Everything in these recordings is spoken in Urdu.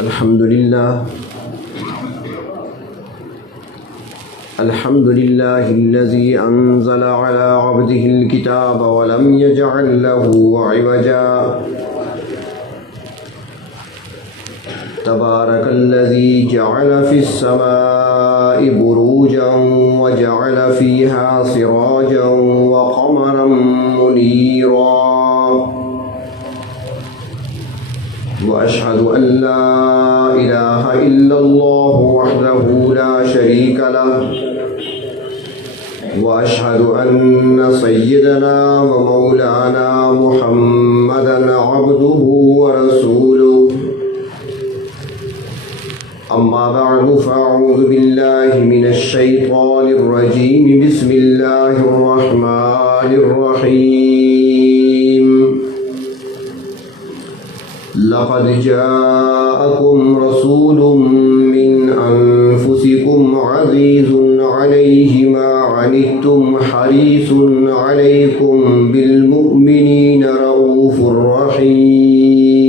الحمد لله الذي أنزل على عبده الكتاب ولم يجعل له عوجا تبارك الذي جعل في السماء بروجا وجعل فيها سراجا وقمرا منيرا وأشهد أن لا إله إلا الله وحده لا شريك له وأشهد أن سيدنا ومولانا محمدا عبده ورسوله أما بعد فأعوذ بالله من الشيطان الرجيم بسم الله الرحمن الرحيم لقد جاءكم رسول من أنفسكم عزيز عليه ما عنتم حريص عليكم بالمؤمنين رؤوف رحيم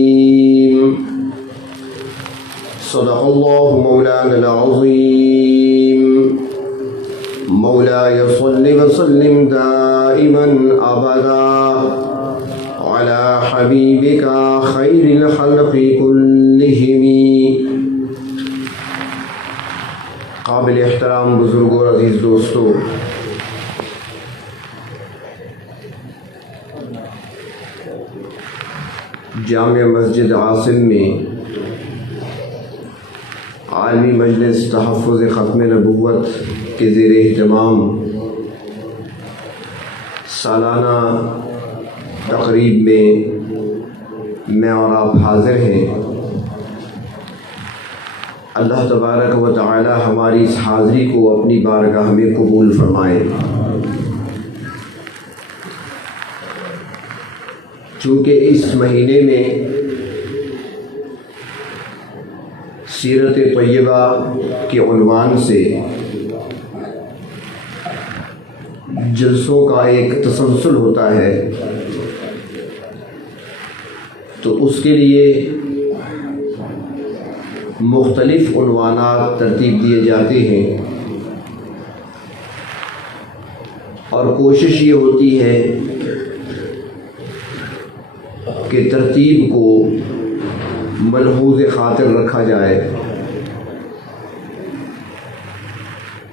صدق الله مولانا العظيم مولاي صل وسلم دائما أبدا على حبيبك خير الخلق كلهم. قابل احترام بزرگوں اور عزیز دوستو، جامع مسجد عاصم میں عالمی مجلس تحفظ ختم نبوت کے زیر اہتمام سالانہ تقریب میں اور آپ حاضر ہیں. اللہ تبارک و تعالی ہماری اس حاضری کو اپنی بارگاہ میں قبول فرمائے. چونکہ اس مہینے میں سیرت طیبہ کے عنوان سے جلسوں کا ایک تسلسل ہوتا ہے، تو اس کے لیے مختلف عنوانات ترتیب دیے جاتے ہیں، اور کوشش یہ ہوتی ہے کہ ترتیب کو ملحوظ خاطر رکھا جائے.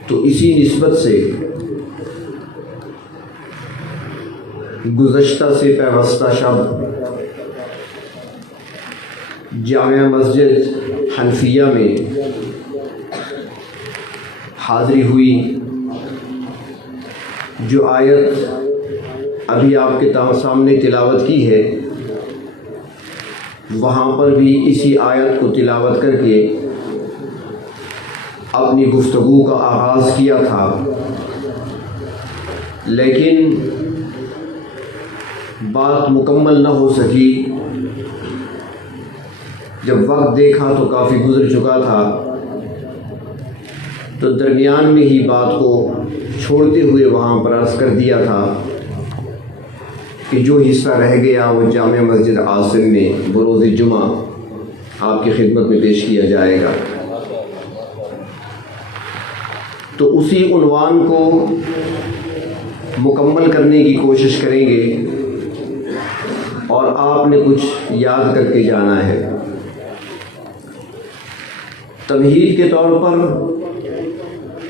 تو اسی نسبت سے گزشتہ سے پیوستہ شب جامع مسجد حنفیہ میں حاضری ہوئی. جو آیت ابھی آپ کے سامنے تلاوت کی ہے، وہاں پر بھی اسی آیت کو تلاوت کر کے اپنی گفتگو کا آغاز کیا تھا، لیکن بات مکمل نہ ہو سکی. جب وقت دیکھا تو کافی گزر چکا تھا، تو درمیان میں ہی بات کو چھوڑتے ہوئے وہاں پر عرض کر دیا تھا کہ جو حصہ رہ گیا وہ جامع مسجد عاصم میں بروز جمعہ آپ کی خدمت میں پیش کیا جائے گا. تو اسی عنوان کو مکمل کرنے کی کوشش کریں گے، اور آپ نے کچھ یاد کر کے جانا ہے. تمہید کے طور پر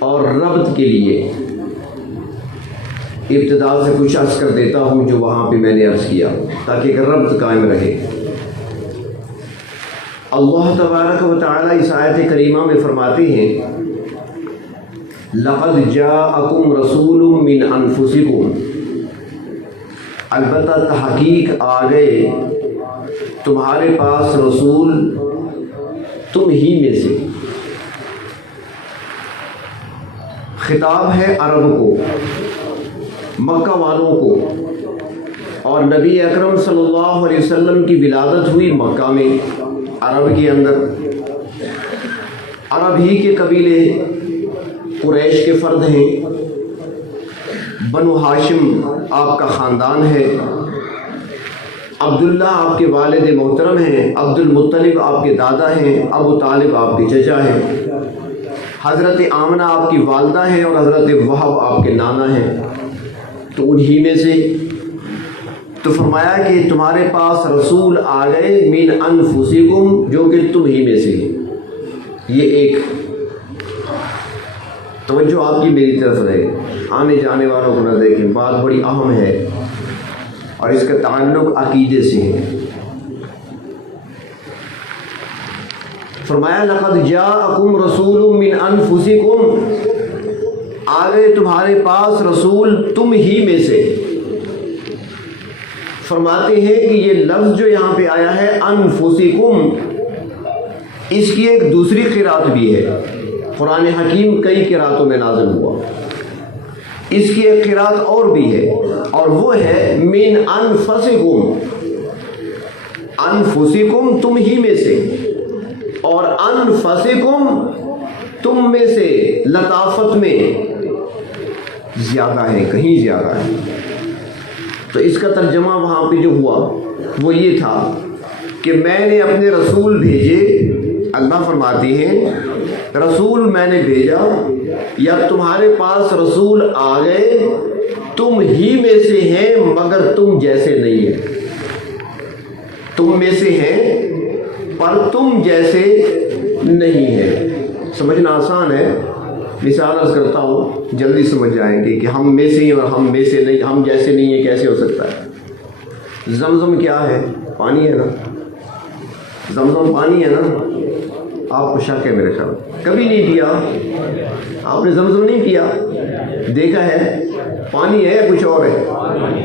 اور ربط کے لیے ابتدا سے کچھ عرض کر دیتا ہوں جو وہاں پہ میں نے عرض کیا، تاکہ ایک ربط قائم رہے. اللہ تبارک و تعالی اس آیت کریمہ میں فرماتے ہیں لقد جاءکم رسول من انفسکم، البتہ تحقیق آ گئے تمہارے پاس رسول تم ہی میں سے. خطاب ہے عرب کو، مکہ والوں کو، اور نبی اکرم صلی اللہ علیہ وسلم کی ولادت ہوئی مکہ میں، عرب کے اندر. عرب ہی کے قبیلے قریش کے فرد ہیں، بنو ہاشم آپ کا خاندان ہے. عبداللہ آپ کے والد محترم ہیں، عبد المطلب آپ کے دادا ہیں، ابو طالب آپ کے چچا ہیں، حضرت آمنہ آپ کی والدہ ہیں اور حضرت وہب آپ کے نانا ہیں، تو انہی میں سے تو فرمایا کہ تمہارے پاس رسول آ گئے من انفسکم، جو کہ تم ہی میں سے ہیں۔ یہ ایک توجہ آپ کی میری طرف رہے، آنے جانے والوں کو نہ دیکھیں، بات بڑی اہم ہے اور اس کا تعلق عقیدے سے ہے۔ فرمایا لقد جاءکم رسول من انفسکم، آ گئے تمہارے پاس رسول تم ہی میں سے۔ فرماتے ہیں کہ یہ لفظ جو یہاں پہ آیا ہے انفسکم، اس کی ایک دوسری قرات بھی ہے۔ قرآن حکیم کئی قراتوں میں نازل ہوا، اس کی ایک قرات اور بھی ہے، اور وہ ہے من انفسکم، انفسکم تم ہی میں سے، اور انفسکم تم میں سے لطافت میں زیادہ ہے، کہیں زیادہ ہے۔ تو اس کا ترجمہ وہاں پہ جو ہوا وہ یہ تھا کہ میں نے اپنے رسول بھیجے، اللہ فرماتی ہیں رسول میں نے بھیجا یا تمہارے پاس رسول آ گئے، تم ہی میں سے ہیں مگر تم جیسے نہیں ہیں، تم میں سے ہیں پر تم جیسے نہیں ہیں۔ سمجھنا آسان ہے، مثال عرض کرتا ہوں جلدی سمجھ جائیں گے کہ ہم میں سے ہیں اور ہم میں سے نہیں، ہم جیسے نہیں ہیں کیسے ہو سکتا ہے؟ زمزم کیا ہے؟ پانی ہے نا، زمزم پانی ہے نا۔ آپ کو شک ہے میرے خیال، کبھی نہیں پیا آپ نے زمزم؟ نہیں پیا، دیکھا ہے پانی ہے یا کچھ اور ہے؟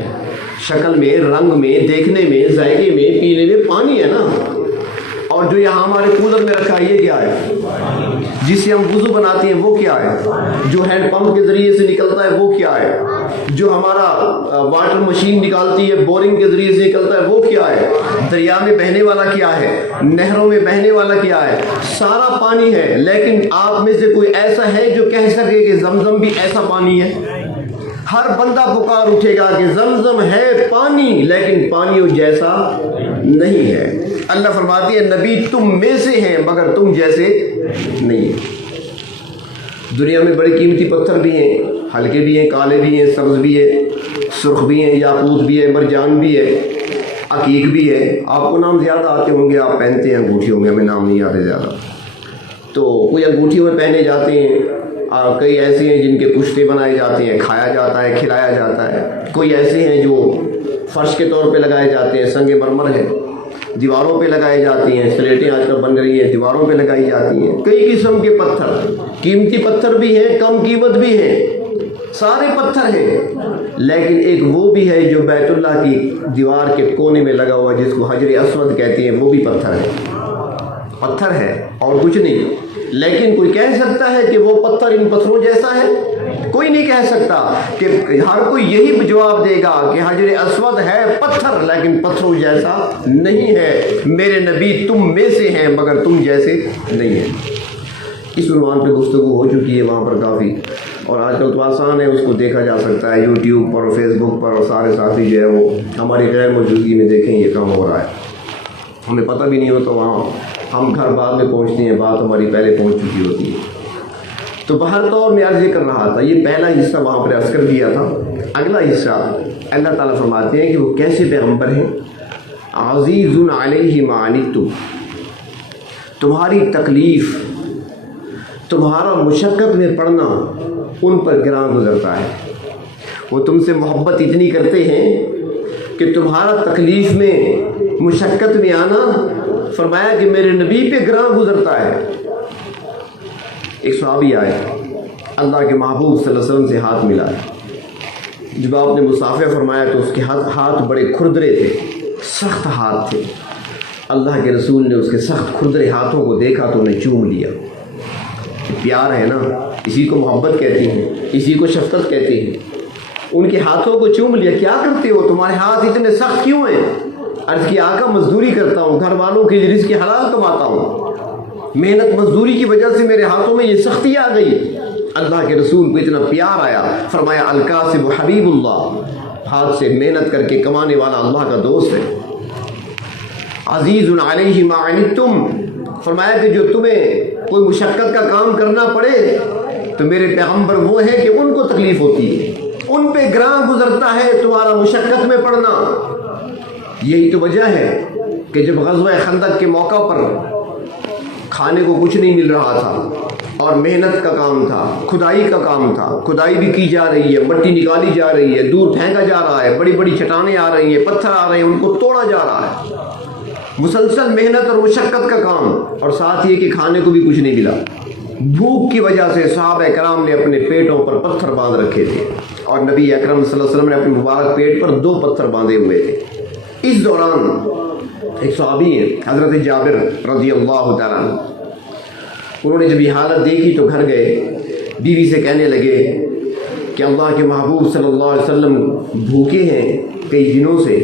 شکل میں، رنگ میں، دیکھنے میں، ذائقے میں، پینے میں پانی ہے نا۔ اور جو یہاں ہمارے کولر میں رکھا ہے یہ کیا ہے؟ جس سے ہم وضو بناتے ہیں وہ کیا ہے؟ جو ہینڈ پمپ کے ذریعے سے نکلتا ہے وہ کیا ہے؟ جو ہمارا واٹر مشین نکالتی ہے بورنگ کے ذریعے سے نکلتا ہے وہ کیا ہے؟ دریا میں بہنے والا کیا ہے؟ نہروں میں بہنے والا کیا ہے؟ سارا پانی ہے۔ لیکن آپ میں سے کوئی ایسا ہے جو کہہ سکے کہ زمزم بھی ایسا پانی ہے؟ ہر بندہ پکار اٹھے گا کہ زمزم ہے پانی، لیکن پانی جیسا نہیں ہے۔ اللہ فرماتی ہے نبی تم میں سے ہیں مگر تم جیسے نہیں ہیں۔ دنیا میں بڑے قیمتی پتھر بھی ہیں، ہلکے بھی ہیں، کالے بھی ہیں، سبز بھی ہے، سرخ بھی ہیں، یاقوت بھی ہے، مرجان بھی ہے، عقیق بھی ہے۔ آپ کو نام زیادہ آتے ہوں گے، آپ پہنتے ہیں انگوٹھیوں میں، ہمیں نام نہیں آتے زیادہ، تو کوئی انگوٹھیوں میں پہنے جاتے ہیں، کئی ایسے ہیں جن کے کشتے بنائے جاتے ہیں، کھایا جاتا ہے، کھلایا جاتا ہے، کوئی ایسے ہیں جو فرش کے طور پہ لگائے جاتے ہیں، سنگ مرمر ہے، دیواروں پہ لگائی جاتی ہیں، سلیٹیں آج کل بن رہی ہیں دیواروں پہ لگائی جاتی ہیں۔ کئی قسم کے پتھر، قیمتی پتھر بھی ہیں، کم قیمت بھی ہیں، سارے پتھر ہیں، لیکن ایک وہ بھی ہے جو بیت اللہ کی دیوار کے کونے میں لگا ہوا جس کو حجر اسود کہتے ہیں، وہ بھی پتھر ہے، پتھر ہے اور کچھ نہیں۔ لیکن کوئی کہہ سکتا ہے کہ وہ پتھر ان پتھروں جیسا ہے؟ کوئی نہیں کہہ سکتا۔ کہ ہر کوئی یہی جواب دے گا کہ حجر اسود ہے پتھر لیکن پتھروں جیسا نہیں ہے۔ میرے نبی تم میں سے ہیں مگر تم جیسے نہیں ہیں۔ اس عنوان پہ گفتگو ہو چکی ہے وہاں پر کافی، اور آج کل تو آسان ہے، اس کو دیکھا جا سکتا ہے یوٹیوب پر، فیس بک پر، اور سارے ساتھی جو ہے وہ ہماری غیر موجودگی میں دیکھیں یہ کام ہو رہا ہے، ہمیں پتہ بھی نہیں ہوتا، وہاں ہم گھر بعد میں پہنچتے ہیں، بات ہماری پہلے پہنچ چکی ہوتی ہے۔ تو بہر طور میں عرض کر رہا تھا، یہ پہلا حصہ وہاں پر عرض کر دیا تھا۔ اگلا حصہ اللہ تعالیٰ فرماتے ہیں کہ وہ کیسے پیغمبر ہیں۔ عزیز علیہ ما عنتم، تمہاری تکلیف، تمہارا مشقت میں پڑنا ان پر گراں گزرتا ہے۔ وہ تم سے محبت اتنی کرتے ہیں کہ تمہارا تکلیف میں، مشقت میں آنا، فرمایا کہ میرے نبی پہ گراں گزرتا ہے۔ ایک صحابی آئے، اللہ کے محبوب صلی اللہ علیہ وسلم سے ہاتھ ملا، جب آپ نے مصافحہ فرمایا تو اس کے ہاتھ بڑے کھردرے تھے، سخت ہاتھ تھے۔ اللہ کے رسول نے اس کے سخت کھردرے ہاتھوں کو دیکھا تو انہیں چوم لیا۔ پیار ہے نا، اسی کو محبت کہتے ہیں، اسی کو شفقت کہتے ہیں۔ ان کے ہاتھوں کو چوم لیا۔ کیا کرتے ہو، تمہارے ہاتھ اتنے سخت کیوں ہیں؟ عرض کی آقا مزدوری کرتا ہوں، گھر والوں کے رزق کی حلال کماتا ہوں، محنت مزدوری کی وجہ سے میرے ہاتھوں میں یہ سختی آ گئی۔ اللہ کے رسول کو اتنا پیار آیا، فرمایا الکاسب حبیب اللہ، ہاتھ سے محنت کر کے کمانے والا اللہ کا دوست ہے۔ عزیز علیہ ما عنتم، فرمایا کہ جو تمہیں کوئی مشقت کا کام کرنا پڑے تو میرے پیغمبر وہ ہیں کہ ان کو تکلیف ہوتی ہے، ان پہ گراں گزرتا ہے تمہارا مشقت میں پڑنا۔ یہی تو وجہ ہے کہ جب غزوہ خندق کے موقع پر کھانے کو کچھ نہیں مل رہا تھا اور محنت کا کام تھا، کھدائی کا کام تھا، کھدائی بھی کی جا رہی ہے، مٹی نکالی جا رہی ہے، دور پھینکا جا رہا ہے، بڑی بڑی چٹانیں آ رہی ہیں، پتھر آ رہے ہیں، ان کو توڑا جا رہا ہے، مسلسل محنت اور مشقت کا کام، اور ساتھ یہ کہ کھانے کو بھی کچھ نہیں ملا۔ بھوک کی وجہ سے صحابہ کرام نے اپنے پیٹوں پر پتھر باندھ رکھے تھے، اور نبی اکرم صلی اللہ علیہ وسلم نے اپنے مبارک پیٹ پر 2 پتھر باندھے ہوئے تھے۔ اس دوران ایک صحابی ہیں حضرت جابر رضی اللہ تعالیٰ عنہ، انہوں نے جب یہ حالت دیکھی تو گھر گئے، بیوی سے کہنے لگے کہ اللہ کے محبوب صلی اللہ علیہ وسلم بھوکے ہیں کئی دنوں سے،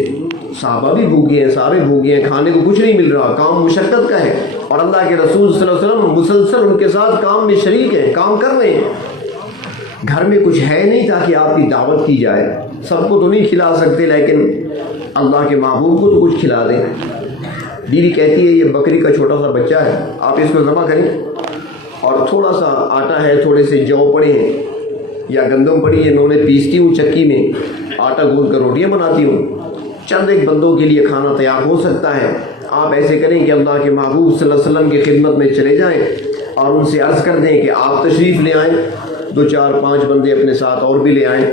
صحابہ بھی بھوکے ہیں، سارے بھوکے ہیں، کھانے کو کچھ نہیں مل رہا، کام مشقت کا ہے، اور اللہ کے رسول صلی اللہ علیہ وسلم مسلسل ان کے ساتھ کام میں شریک ہیں، کام کر رہے ہیں، گھر میں کچھ ہے نہیں تاکہ آپ کی دعوت کی جائے، سب کو تو نہیں کھلا سکتے لیکن اللہ کے محبوب کو تو کچھ کھلا دیں۔ بیوی کہتی ہے یہ بکری کا چھوٹا سا بچہ ہے، آپ اس کو ذبح کریں، اور تھوڑا سا آٹا ہے، تھوڑے سے جو پڑے ہیں یا گندم پڑی ہے، انہوں نے پیستی ہوں چکی میں، آٹا گوندھ کر روٹیاں بناتی ہوں، چند ایک بندوں کے لیے کھانا تیار ہو سکتا ہے۔ آپ ایسے کریں کہ اللہ کے محبوب صلی اللہ علیہ وسلم کی خدمت میں چلے جائیں اور ان سے عرض کر دیں کہ آپ تشریف لے آئیں، 2 4 5 بندے اپنے ساتھ اور بھی لے آئیں،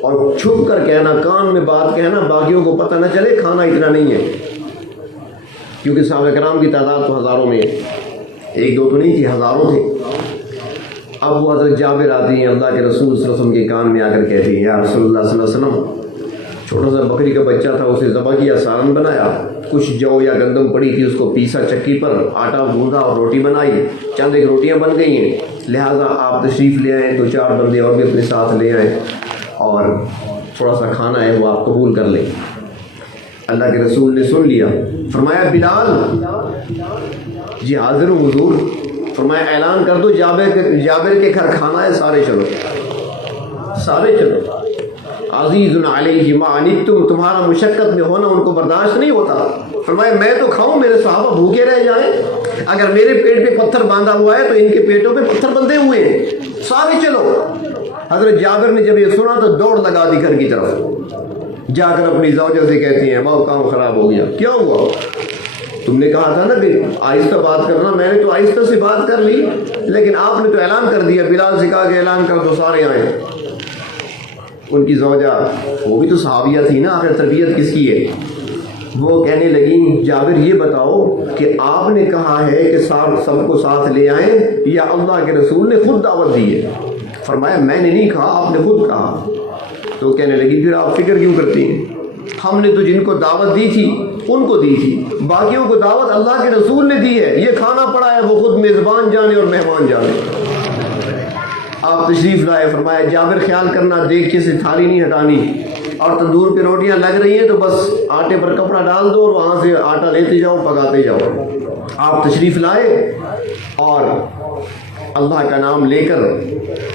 اور چھپ کر کہنا، کان میں بات کہنا، باقیوں کو پتہ نہ چلے کھانا اتنا نہیں ہے، کیونکہ صحابہ کرام کی تعداد تو ہزاروں میں ہے، 1 2 تو نہیں تھی، ہزاروں تھے۔ اب وہ حضرت جابر آتی ہیں، اللہ کے رسول صلی اللہ علیہ وسلم کے کان میں آ کر کہتی ہیں یا رسول اللہ صلی اللہ علیہ وسلم، چھوٹا سا بکری کا بچہ تھا، اسے ذبح کیا، سالن بنایا، کچھ جو یا گندم پڑی تھی اس کو پیسا چکی پر، آٹا گوندھا اور روٹی بنائی، چند ایک روٹیاں بن گئی ہیں، لہٰذا آپ تشریف لے آئیں، 2 4 بندے اور بھی اپنے ساتھ لے آئیں، اور تھوڑا سا کھانا ہے وہ آپ قبول کر لیں۔ اللہ کے رسول نے سن لیا، فرمایا بلال، جی حاضر ہوں حضور، فرمایا اعلان کر دو جابر کے گھر کھانا ہے، سارے چلو، سارے چلو۔ عزیز علیہ ما عنتم، تمہارا مشقت میں ہونا ان کو برداشت نہیں ہوتا، فرمایا میں تو کھاؤں، میرے صحابہ بھوکے رہ جائیں، اگر میرے پیٹ پہ پتھر باندھا ہوا ہے تو ان کے پیٹوں پہ پتھر بندھے ہوئے ہیں، سارے چلو۔ حضرت جابر نے جب یہ سنا تو دوڑ لگا دی گھر کی طرف، جا کر اپنی زوجہ سے کہتی ہیں بہت کام خراب ہو گیا، کیا ہوا؟ تم نے کہا تھا نا کہ آہستہ بات کرنا، میں نے تو آہستہ سے بات کر لی، لیکن آپ نے تو اعلان کر دیا، بلال سے کہا کہ اعلان کر دو سارے آئیں۔ ان کی زوجہ وہ بھی تو صحابیہ تھی نا، آخر تربیت کس کی ہے، وہ کہنے لگیں جابر یہ بتاؤ کہ آپ نے کہا ہے کہ سب کو ساتھ لے آئیں یا اللہ کے رسول نے خود دعوت دی ہے؟ فرمایا میں نے نہیں کہا، آپ نے خود کہا۔ تو کہنے لگی پھر آپ فکر کیوں کرتی ہیں، ہم نے تو جن کو دعوت دی تھی ان کو دی تھی، باقیوں کو دعوت اللہ کے رسول نے دی ہے، یہ کھانا پڑا ہے وہ خود میزبان جانے اور مہمان جانے۔ آپ تشریف لائے، فرمایا جابر خیال کرنا دیگچے سے تھالی نہیں ہٹانی، اور تندور پہ روٹیاں لگ رہی ہیں تو بس آٹے پر کپڑا ڈال دو اور وہاں سے آٹا لیتے جاؤ، پکاتے جاؤ۔ آپ تشریف لائے اور اللہ کا نام لے کر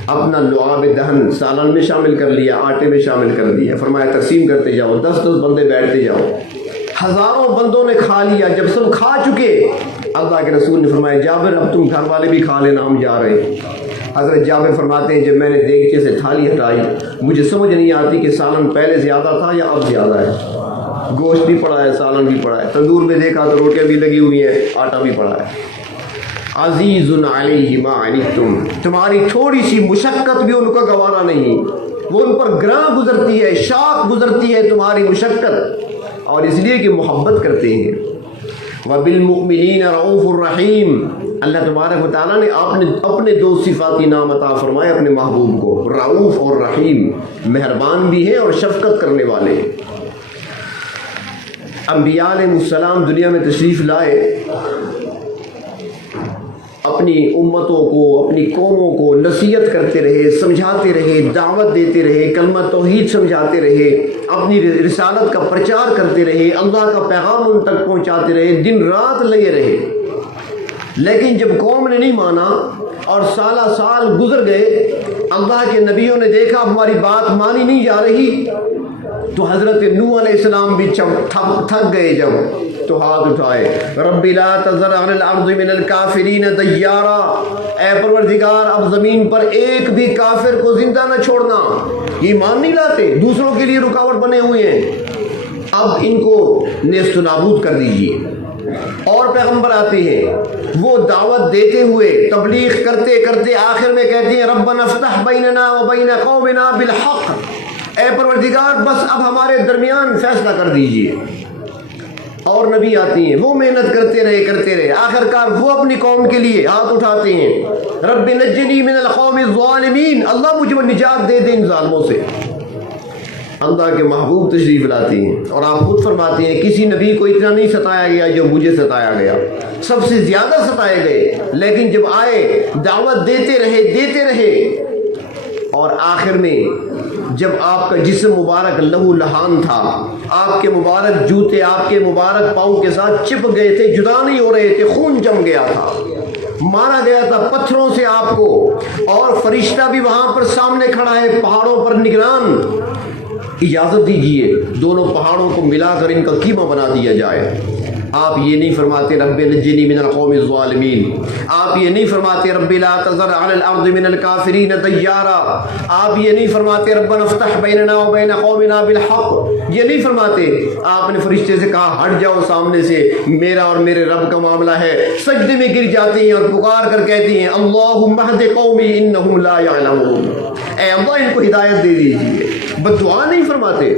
اپنا لعاب دہن سالن میں شامل کر لیا، آٹے میں شامل کر دیا، فرمایا تقسیم کرتے جاؤ، 10 بندے بیٹھتے جاؤ۔ ہزاروں بندوں نے کھا لیا، جب سب کھا چکے اللہ کے رسول نے فرمایا جابر اب تم گھر والے بھی کھا لینا، ہم جا رہے ہیں۔ حضرت جابر فرماتے ہیں جب میں نے دیگچے سے تھالی ہٹائی مجھے سمجھ نہیں آتی کہ سالن پہلے زیادہ تھا یا اب زیادہ ہے، گوشت بھی پڑا ہے، سالن بھی پڑا ہے، تندور میں دیکھا تو روٹیاں بھی لگی ہوئی ہیں، آٹا بھی پڑا ہے۔ عزیز علیہ ما عنتم، تمہاری تھوڑی سی مشقت بھی ان کو گوارا نہیں، وہ ان پر گراں گزرتی ہے، شاق گزرتی ہے تمہاری مشقت، اور اس لیے کہ محبت کرتے ہیں۔ وَبِالْمُؤْمِنِينَ رَءُوفٌ رَحِيمٌ، اللہ تبارک و تعالیٰ نے اپنے 2 صفاتی نام عطا فرمائے اپنے محبوب کو، رعوف اور رحیم، مہربان بھی ہیں اور شفقت کرنے والے ہیں۔ انبیاء علیہ السلام دنیا میں تشریف لائے، اپنی امتوں کو، اپنی قوموں کو نصیحت کرتے رہے، سمجھاتے رہے، دعوت دیتے رہے، کلمہ توحید سمجھاتے رہے، اپنی رسالت کا پرچار کرتے رہے، اللہ کا پیغام ان تک پہنچاتے رہے، دن رات لگے رہے، لیکن جب قوم نے نہیں مانا اور سالہ سال گزر گئے، اللہ کے نبیوں نے دیکھا ہماری بات مانی نہیں جا رہی، تو حضرت نوح علیہ السلام بھی تھک گئے، جب تو ہاتھ اٹھائے. رب لا تذر علی الارض من الکافرین دیارا، اے پروردگار اب زمین پر ایک بھی کافر کو زندہ نہ چھوڑنا. یہ ایمان نہیں لاتے، دوسروں کے لیے رکاوٹ بنے ہوئے ہیں، اب ان کو نیست و نابود کر دیجیے. اور پیغمبر آتے ہیں، وہ دعوت دیتے ہوئے تبلیغ کرتے کرتے آخر میں کہتے ہیں ربنا افتح بیننا و بین قومنا بالحق، اے پروردگار بس اب ہمارے درمیان فیصلہ کر دیجیے. اور نبی آتی ہیں، وہ محنت کرتے رہے، آخر کار وہ اپنی قوم کے لیے ہاتھ اٹھاتے ہیں، رب نجنی من القوم الظالمین، اللہ مجھے نجات دے دے ان ظالموں سے. اللہ کے محبوب تشریف لاتے ہیں اور آپ خود فرماتے ہیں کسی نبی کو اتنا نہیں ستایا گیا جو مجھے ستایا گیا، سب سے زیادہ ستائے گئے، لیکن جب آئے دعوت دیتے رہے اور آخر میں جب آپ کا جسم مبارک لہو لہان تھا، آپ کے مبارک جوتے آپ کے مبارک پاؤں کے ساتھ چپ گئے تھے، جدا نہیں ہو رہے تھے، خون جم گیا تھا، مارا گیا تھا پتھروں سے آپ کو، اور فرشتہ بھی وہاں پر سامنے کھڑا ہے پہاڑوں پر نگران، اجازت دیجئے دونوں پہاڑوں کو ملا کر ان کا قیمہ بنا دیا جائے. آپ یہ نہیں فرماتے رب نجنی من القوم الظالمین، آپ یہ نہیں فرماتے رب لا تذر علی الارض من الکافرین دیارا، آپ یہ نہیں فرماتے ربنا افتح بیننا و بین قومنا بالحق، یہ نہیں فرماتے. آپ نے فرشتے سے کہا ہٹ جاؤ سامنے سے، میرا اور میرے رب کا معاملہ ہے. سجدے میں گر جاتے ہیں اور پکار کر کہتے ہیں اللہم اہد قومی انہم لا یعلمون، اے اللہ ان کو ہدایت دے دیجیے. بد دعا نہیں فرماتے،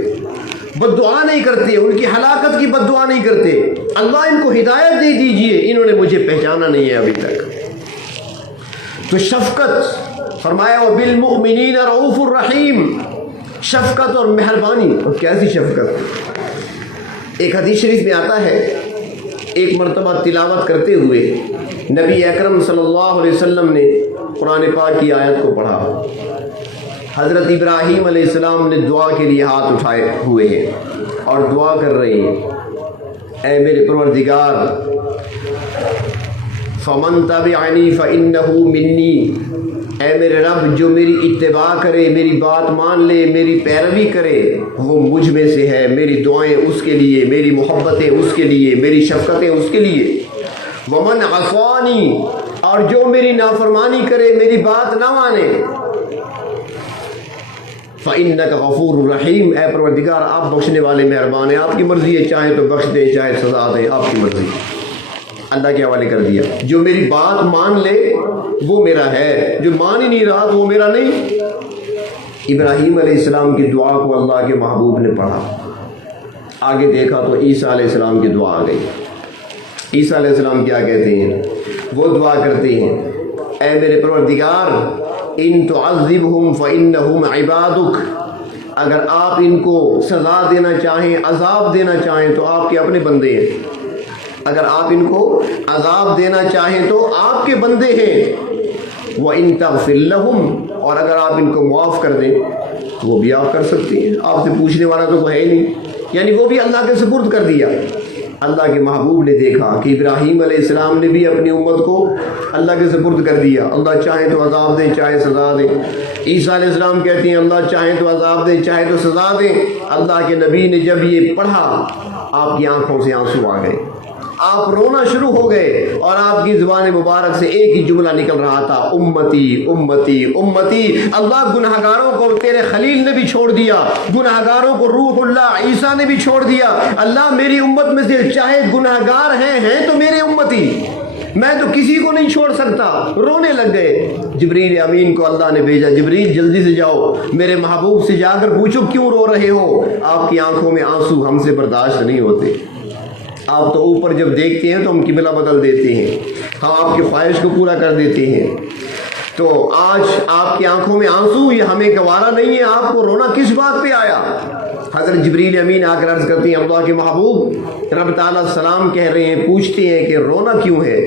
بد دعا نہیں کرتے، ان کی ہلاکت کی بد دعا نہیں کرتے، اللہ ان کو ہدایت دے دیجئے، انہوں نے مجھے پہچانا نہیں ہے ابھی تک. تو شفقت فرمایا وبالمؤمنین رؤوف الرحیم، شفقت اور مہربانی. اور کیسی شفقت؟ ایک حدیث شریف میں آتا ہے ایک مرتبہ تلاوت کرتے ہوئے نبی اکرم صلی اللہ علیہ وسلم نے قرآن پاک کی آیت کو پڑھا. حضرت ابراہیم علیہ السلام نے دعا کے لیے ہاتھ اٹھائے ہوئے ہیں اور دعا کر رہے ہیں، اے میرے پروردگار فمن تبعنی فانہ منی، اے میرے رب جو میری اتباع کرے، میری بات مان لے، میری پیروی کرے وہ مجھ میں سے ہے. میری دعائیں اس کے لیے، میری محبتیں اس کے لیے، میری شفقتیں اس کے لیے. ومن عصانی، اور جو میری نافرمانی کرے، میری بات نہ مانے، فإنک غفور الرحیم، اے پروردگار آپ بخشنے والے مہربان ہیں، آپ کی مرضی ہے چاہے تو بخش دے چاہے سزا دے، آپ کی مرضی. اللہ کے حوالے کر دیا. جو میری بات مان لے وہ میرا ہے، جو مان ہی نہیں رہا وہ میرا نہیں. ابراہیم علیہ السلام کی دعا کو اللہ کے محبوب نے پڑھا. آگے دیکھا تو عیسیٰ علیہ السلام کی دعا آ گئی. عیسیٰ علیہ السلام کیا کہتے ہیں؟ وہ دعا کرتے ہیں اے میرے پروردگار ان تعذبہم فانہم عبادک، اگر آپ ان کو سزا دینا چاہیں، عذاب دینا چاہیں تو آپ کے اپنے بندے ہیں. اگر آپ ان کو عذاب دینا چاہیں تو آپ کے بندے ہیں. وَإِن تَغْفِرْ لَهُمْ، اور اگر آپ ان کو معاف کر دیں وہ بھی آپ کر سکتے ہیں، آپ سے پوچھنے والا تو کوئی ہے ہی نہیں. یعنی وہ بھی اللہ کے سپرد کر دیا. اللہ کے محبوب نے دیکھا کہ ابراہیم علیہ السلام نے بھی اپنی امت کو اللہ کے سپرد کر دیا. اللہ چاہے تو عذاب دیں چاہے سزا دیں. عیسیٰ علیہ السلام کہتے ہیں اللہ چاہے تو عذاب دیں چاہے تو سزا دیں. اللہ کے نبی نے جب یہ پڑھا آپ کی آنکھوں سے آنسو آ گئے، آپ رونا شروع ہو گئے اور آپ کی زبان مبارک سے ایک ہی جملہ نکل رہا تھا امتی امتی امتی. اللہ گناہگاروں کو تیرے خلیل نے بھی چھوڑ دیا، گناہگاروں کو روح اللہ عیسیٰ نے بھی چھوڑ دیا. اللہ میری امت میں سے چاہے گناہگار ہیں تو میرے امتی، میں تو کسی کو نہیں چھوڑ سکتا. رونے لگ گئے. جبریل امین کو اللہ نے بھیجا، جبریل جلدی سے جاؤ میرے محبوب سے جا کر پوچھو کیوں رو رہے ہو، آپ کی آنکھوں میں آنسو ہم سے برداشت نہیں ہوتے. آپ تو اوپر جب دیکھتے ہیں تو ہم قبلہ بدل دیتے ہیں، ہم آپ کی خواہش کو پورا کر دیتے ہیں. تو آج آپ کی آنکھوں میں آنسو، یہ ہمیں گوارا نہیں ہے. آپ کو رونا کس بات پہ آیا؟ حضرت جبریل امین آ کر عرض کرتے ہیں اللہ کے محبوب رب تعالیٰ سلام کہہ رہے ہیں، پوچھتے ہیں کہ رونا کیوں ہے،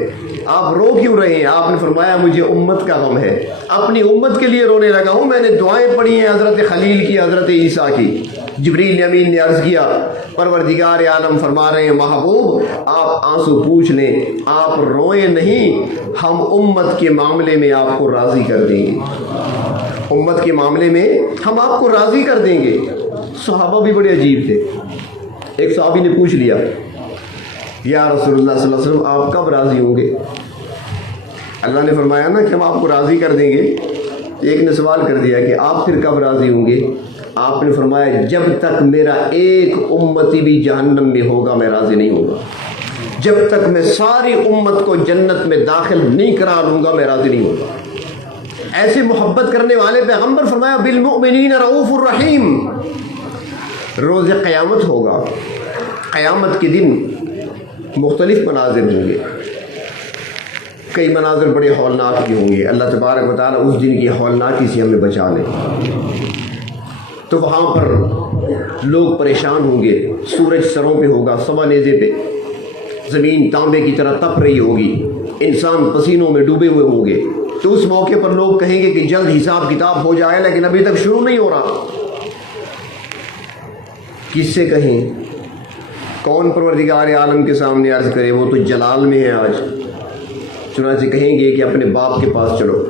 آپ رو کیوں رہے ہیں؟ آپ نے فرمایا مجھے امت کا غم ہے، اپنی امت کے لیے رونے لگا ہوں. میں نے دعائیں پڑھی ہیں حضرت خلیل کی، حضرت عیسیٰ کی. جبریل امین نے عرض کیا پروردگار عالم فرما رہے ہیں محبوب آپ آنسو پوچھ لیں، آپ روئیں نہیں، ہم امت کے معاملے میں آپ کو راضی کر دیں گے. امت کے معاملے میں ہم آپ کو راضی کر دیں گے. صحابہ بھی بڑے عجیب تھے. ایک صحابی نے پوچھ لیا یا رسول اللہ صلی اللہ علیہ وسلم آپ کب راضی ہوں گے؟ اللہ نے فرمایا نا کہ ہم آپ کو راضی کر دیں گے. ایک نے سوال کر دیا کہ آپ پھر کب راضی ہوں گے؟ آپ نے فرمایا جب تک میرا ایک امتی بھی جہنم میں ہوگا میں راضی نہیں ہوگا. جب تک میں ساری امت کو جنت میں داخل نہیں کرا لوں گا میں راضی نہیں ہوگا. ایسے محبت کرنے والے پیغمبر فرمایا بالمؤمنین رؤوف الرحیم. روز قیامت ہوگا، قیامت کے دن مختلف مناظر ہوں گے. کئی مناظر بڑے ہولناک بھی ہوں گے. اللہ تبارک و تعالیٰ اس دن کی ہولناکی سے ہمیں بچا لے. تو وہاں پر لوگ پریشان ہوں گے. سورج سروں پہ ہوگا، سوا نیزے پہ. زمین تانبے کی طرح تپ رہی ہوگی. انسان پسینوں میں ڈوبے ہوئے ہوں گے. تو اس موقع پر لوگ کہیں گے کہ جلد حساب کتاب ہو جائے، لیکن ابھی تک شروع نہیں ہو رہا. کس سے کہیں؟ کون پروردگار عالم کے سامنے عرض کرے؟ وہ تو جلال میں ہے آج. چنانچہ کہیں گے کہ اپنے باپ کے پاس چلو.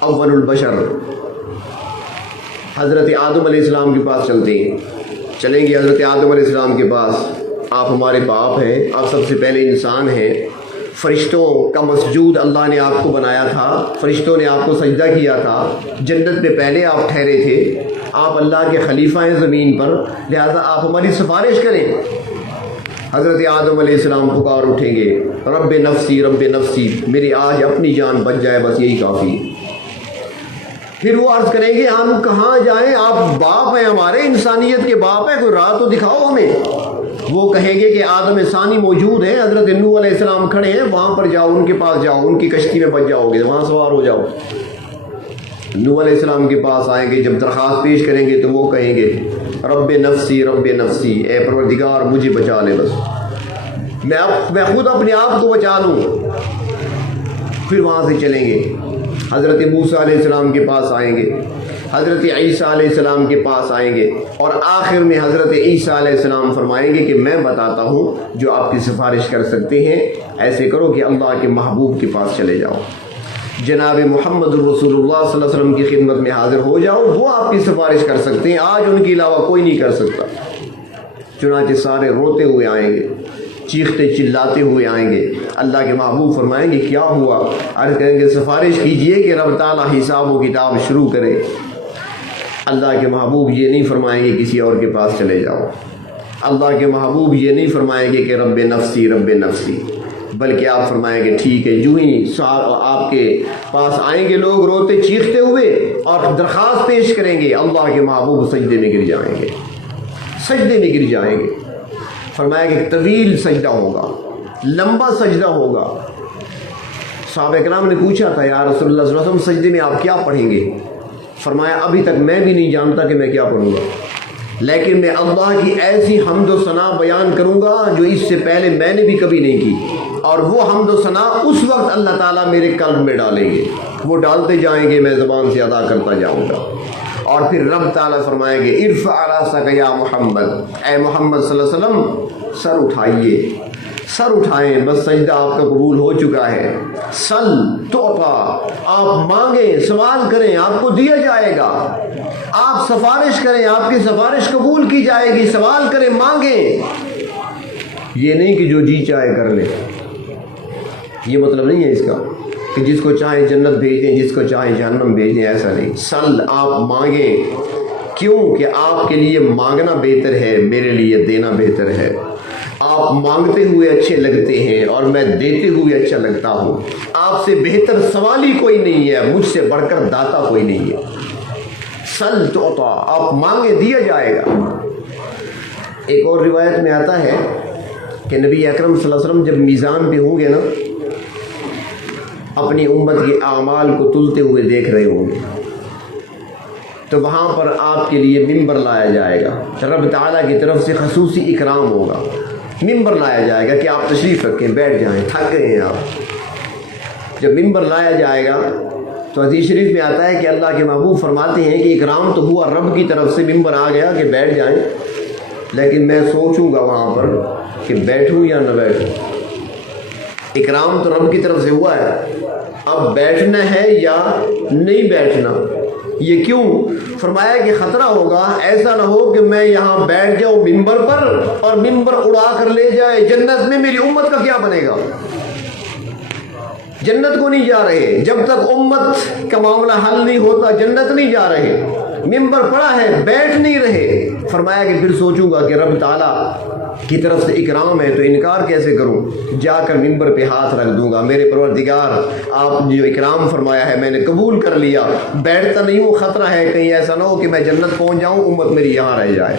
اول البشر حضرت آدم علیہ السلام کے پاس چلتے ہیں. چلیں گے حضرت آدم علیہ السلام کے پاس. آپ ہمارے باپ ہیں، آپ سب سے پہلے انسان ہیں. فرشتوں کا مسجود اللہ نے آپ کو بنایا تھا، فرشتوں نے آپ کو سجدہ کیا تھا. جنت میں پہلے آپ ٹھہرے تھے. آپ اللہ کے خلیفہ ہیں زمین پر، لہذا آپ ہماری سفارش کریں. حضرت آدم علیہ السلام پکار اٹھیں گے، رب نفسی رب نفسی، میری آج اپنی جان بچ جائے بس یہی کافی. پھر وہ عرض کریں گے ہم کہاں جائیں، آپ باپ ہیں ہمارے، انسانیت کے باپ ہیں، کوئی راہ تو دکھاؤ ہمیں. وہ کہیں گے کہ آدم ثانی موجود ہیں، حضرت نوح علیہ السلام کھڑے ہیں، وہاں پر جاؤ، ان کے پاس جاؤ، ان کی کشتی میں بچ جاؤ گے، وہاں سوار ہو جاؤ. نوح علیہ السلام کے پاس آئیں گے. جب درخواست پیش کریں گے تو وہ کہیں گے رب نفسی، اے پروردگار مجھے بچا لے، بس میں خود اپنے آپ کو بچا لوں. پھر وہاں سے چلیں گے، حضرت موسیٰ علیہ السلام کے پاس آئیں گے، حضرت عیسیٰ علیہ السلام کے پاس آئیں گے، اور آخر میں حضرت عیسیٰ علیہ السلام فرمائیں گے کہ میں بتاتا ہوں جو آپ کی سفارش کر سکتے ہیں. ایسے کرو کہ اللہ کے محبوب کے پاس چلے جاؤ، جناب محمد الرسول اللہ صلی اللہ علیہ وسلم کی خدمت میں حاضر ہو جاؤ، وہ آپ کی سفارش کر سکتے ہیں، آج ان کے علاوہ کوئی نہیں کر سکتا. چنانچہ سارے روتے ہوئے آئیں گے، چیختے چلاتے ہوئے آئیں گے. اللہ کے محبوب فرمائیں گے کیا ہوا؟ عرض کریں گے سفارش کیجئے کہ رب تعالیٰ حساب و کتاب شروع کرے. اللہ کے محبوب یہ نہیں فرمائیں گے کسی اور کے پاس چلے جاؤ. اللہ کے محبوب یہ نہیں فرمائیں گے کہ رب نفسی، بلکہ آپ فرمائیں گے ٹھیک ہے. جو ہی آپ کے پاس آئیں گے لوگ روتے چیختے ہوئے اور درخواست پیش کریں گے، اللہ کے محبوب سجدے میں گر جائیں گے. فرمایا کہ طویل سجدہ ہوگا، لمبا سجدہ ہوگا. صحابہ کرام نے پوچھا تھا یا رسول اللہ صلی اللہ علیہ وسلم سجدے میں آپ کیا پڑھیں گے؟ فرمایا ابھی تک میں بھی نہیں جانتا کہ میں کیا پڑھوں گا، لیکن میں اللہ کی ایسی حمد و ثنا بیان کروں گا جو اس سے پہلے میں نے بھی کبھی نہیں کی. اور وہ حمد و ثنا اس وقت اللہ تعالیٰ میرے قلب میں ڈالیں گے، وہ ڈالتے جائیں گے، میں زبان سے ادا کرتا جاؤں گا. اور پھر رب تعالیٰ فرمائیں گے ارفع راسک یا محمد، اے محمد صلی اللہ علیہ وسلم سر اٹھائیے، سر اٹھائیں، بس سجدہ آپ کا قبول ہو چکا ہے. سل تعطا، آپ مانگیں، سوال کریں، آپ کو دیا جائے گا. آپ سفارش کریں، آپ کی سفارش قبول کی جائے گی. سوال کریں، مانگیں. یہ نہیں کہ جو جی چاہے کر لیں، یہ مطلب نہیں ہے اس کا کہ جس کو چاہیں جنت بھیج دیں، جس کو چاہیں جہنم بھیج دیں، ایسا نہیں. سل، آپ مانگیں. کیوں کہ آپ کے لیے مانگنا بہتر ہے، میرے لیے دینا بہتر ہے. آپ مانگتے ہوئے اچھے لگتے ہیں اور میں دیتے ہوئے اچھا لگتا ہوں. آپ سے بہتر سوالی کوئی نہیں ہے، مجھ سے بڑھ کر داتا کوئی نہیں ہے. سل تعطا، آپ مانگے دیا جائے گا. ایک اور روایت میں آتا ہے کہ نبی اکرم صلی اللہ علیہ وسلم جب میزان پہ ہوں گے نا، اپنی امت کے اعمال کو تلتے ہوئے دیکھ رہے ہوں گے، تو وہاں پر آپ کے لیے ممبر لایا جائے گا. رب تعالیٰ کی طرف سے خصوصی اکرام ہوگا. ممبر لایا جائے گا کہ آپ تشریف رکھیں، بیٹھ جائیں، تھک گئے ہیں آپ. جب ممبر لایا جائے گا تو حدیث شریف میں آتا ہے کہ اللہ کے محبوب فرماتے ہیں کہ اکرام تو ہوا، رب کی طرف سے ممبر آ گیا کہ بیٹھ جائیں، لیکن میں سوچوں گا وہاں پر کہ بیٹھوں یا نہ بیٹھوں. اکرام تو رب کی طرف سے ہوا ہے، اب بیٹھنا ہے یا نہیں بیٹھنا یہ کیوں؟ فرمایا کہ خطرہ ہوگا ایسا نہ ہو کہ میں یہاں بیٹھ جاؤں ممبر پر اور ممبر اڑا کر لے جائے، جنت میں میری امت کا کیا بنے گا؟ جنت کو نہیں جا رہے، جب تک امت کا معاملہ حل نہیں ہوتا جنت نہیں جا رہے، ممبر پڑا ہے بیٹھ نہیں رہے۔ فرمایا کہ پھر سوچوں گا کہ رب تعالیٰ کی طرف سے اکرام ہے تو انکار کیسے کروں، جا کر ممبر پہ ہاتھ رکھ دوں گا، میرے پروردگار آپ نے جو اکرام فرمایا ہے میں نے قبول کر لیا، بیٹھتا نہیں ہوں، خطرہ ہے کہیں ایسا نہ ہو کہ میں جنت پہنچ جاؤں امت میری یہاں رہ جائے،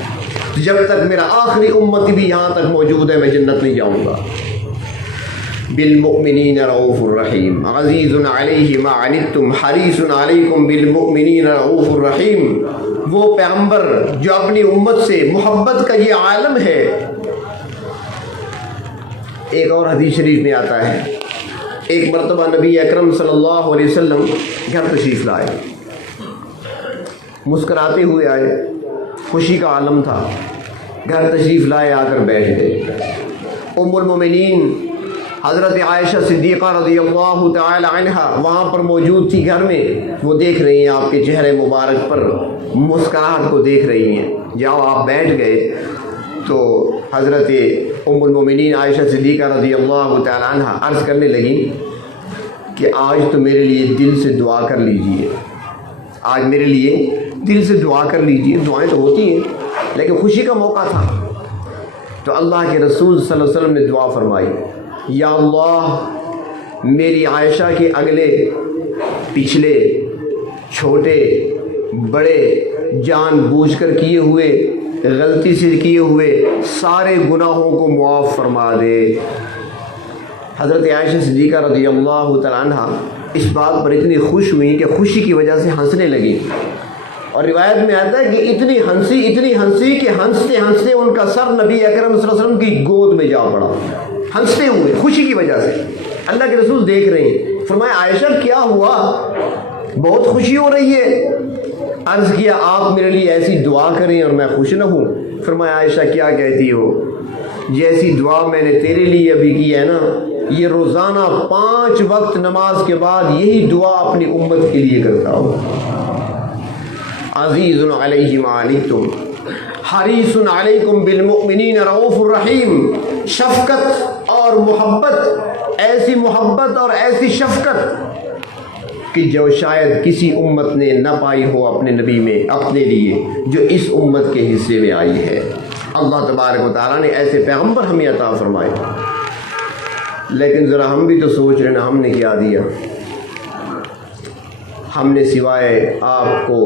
جب تک میرا آخری امت بھی یہاں تک موجود ہے میں جنت نہیں جاؤں گا۔ بالمؤمنین رؤوف الرحیم عزیز علیہ ما عنتم حریص علیکم بالمؤمنین رؤوف الرحیم، وہ پیغمبر جو اپنی امت سے محبت کا یہ عالم ہے۔ ایک اور حدیث شریف میں آتا ہے، ایک مرتبہ نبی اکرم صلی اللہ علیہ وسلم گھر تشریف لائے، مسکراتے ہوئے آئے، خوشی کا عالم تھا، گھر تشریف لائے، آ کر بیٹھ گئے۔ ام المومنین حضرت عائشہ صدیقہ رضی اللہ تعالی عنہا وہاں پر موجود تھی گھر میں، وہ دیکھ رہی ہیں آپ کے چہرے مبارک پر مسکراہٹ کو دیکھ رہی ہیں، جاؤ آپ بیٹھ گئے تو حضرت ام المومنین عائشہ صدیقہ رضی اللہ تعالی عنہا عرض کرنے لگی کہ آج تو میرے لیے دل سے دعا کر لیجئے، آج میرے لیے دل سے دعا کر لیجئے۔ دعائیں تو ہوتی ہیں لیکن خوشی کا موقع تھا، تو اللہ کے رسول صلی اللہ علیہ وسلم نے دعا فرمائی، یا اللہ میری عائشہ کے اگلے پچھلے چھوٹے بڑے جان بوجھ کر کیے ہوئے غلطی سے کیے ہوئے سارے گناہوں کو معاف فرما دے۔ حضرت عائشہ صدیقہ رضی اللہ تعالیٰ عنہ اس بات پر اتنی خوش ہوئی کہ خوشی کی وجہ سے ہنسنے لگی، اور روایت میں آتا ہے کہ اتنی ہنسی کہ ہنستے ہنستے ان کا سر نبی اکرم صلی اللہ علیہ وسلم کی گود میں جا پڑا، ہنستے ہوئے خوشی کی وجہ سے۔ اللہ کے رسول دیکھ رہے ہیں، فرمایا عائشہ کیا ہوا، بہت خوشی ہو رہی ہے؟ عرض کیا آپ میرے لیے ایسی دعا کریں اور میں خوش نہ ہوں؟ فرمایا عائشہ کیا کہتی ہو، جیسی دعا میں نے تیرے لیے ابھی کی ہے نا، یہ روزانہ 5 وقت نماز کے بعد یہی دعا اپنی امت کے لیے کرتا ہوں۔ عزیز علیہ ما عنتم حریص علیکم بالمؤمنین رؤوف الرحیم، شفقت اور محبت، ایسی محبت اور ایسی شفقت کہ جو شاید کسی امت نے نہ پائی ہو اپنے نبی میں اپنے لیے، جو اس امت کے حصے میں آئی ہے۔ اللہ تبارک و تعالیٰ نے ایسے پیغمبر ہمیں عطا فرمائے، لیکن ذرا ہم بھی تو سوچ رہے نا ہم نے کیا دیا؟ ہم نے سوائے آپ کو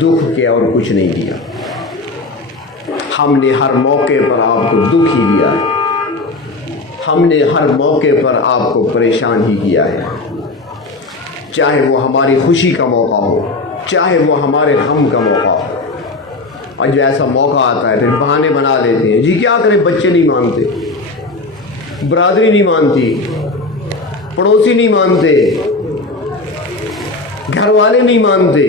دکھ کے اور کچھ نہیں دیا، ہم نے ہر موقع پر آپ کو دکھ ہی دیا ہے، ہم نے ہر موقع پر آپ کو پریشان ہی کیا ہے، چاہے وہ ہماری خوشی کا موقع ہو، چاہے وہ ہمارے غم کا موقع ہو۔ اور جو ایسا موقع آتا ہے پھر بہانے بنا لیتے ہیں، جی کیا کریں، بچے نہیں مانتے، برادری نہیں مانتی، پڑوسی نہیں مانتے، گھر والے نہیں مانتے،